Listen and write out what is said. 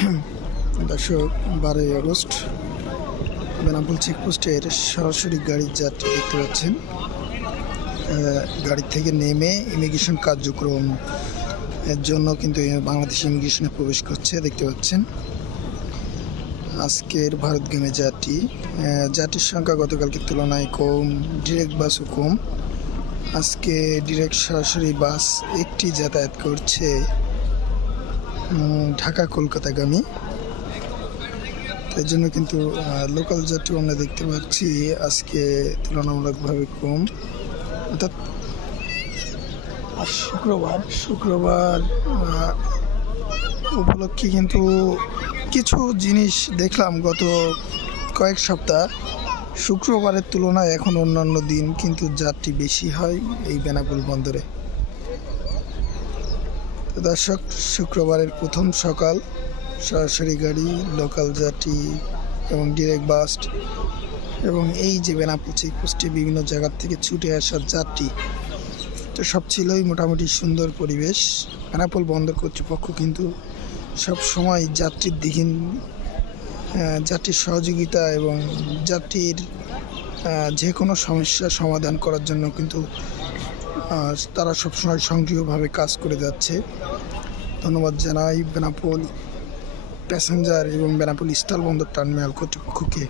দর্শক, 12ই আগস্ট বেনাপোল চেকপোস্টের সরাসরি গাড়ির যাত্রী দেখতে পাচ্ছেন। গাড়ি থেকে নেমে ইমিগ্রেশন কার্যক্রম এর জন্য কিন্তু বাংলাদেশ ইমিগ্রেশনে প্রবেশ করছে দেখতে পাচ্ছেন। আজকের ভারতগামী যাত্রীর সংখ্যা গতকালকের তুলনায় কম, ডিরেক্ট বাসও কম। আজকে ডিরেক্ট সরাসরি বাস একটি যাতায়াত করছে ঢাকা কলকাতাগামী। তার জন্য কিন্তু লোকাল যাত্রী আমরা দেখতে পাচ্ছি আজকে তুলনামূলকভাবে কম। অর্থাৎ শুক্রবার উপলক্ষে কিন্তু কিছু জিনিস দেখলাম গত কয়েক সপ্তাহ। শুক্রবারের তুলনায় এখন অন্যান্য দিন কিন্তু যাত্রী বেশি হয় এই বেনাপোল বন্দরে। তো দর্শক, শুক্রবারের প্রথম সকাল, সরাসরি গাড়ি, লোকাল যাত্রী এবং ডিরেক্ট বাস এবং এই যে বেনাপোল চেকপোস্টে বিভিন্ন জায়গার থেকে ছুটে আসার যাত্রী, তো সব ছিলই মোটামুটি সুন্দর পরিবেশ। বেনাপোল বন্দর কর্তৃপক্ষ কিন্তু সব সময় যাত্রীর দিকে, যাত্রীর সহযোগিতা এবং যাত্রীর যে কোনো সমস্যা সমাধান করার জন্য কিন্তু তারা সবসময় সক্রিয়ভাবে কাজ করে যাচ্ছে। ধন্যবাদ জানাই বেনাপোল প্যাসেঞ্জার এবং বেনাপোল স্থলবন্দর টার্মিনাল কর্তৃপক্ষকে।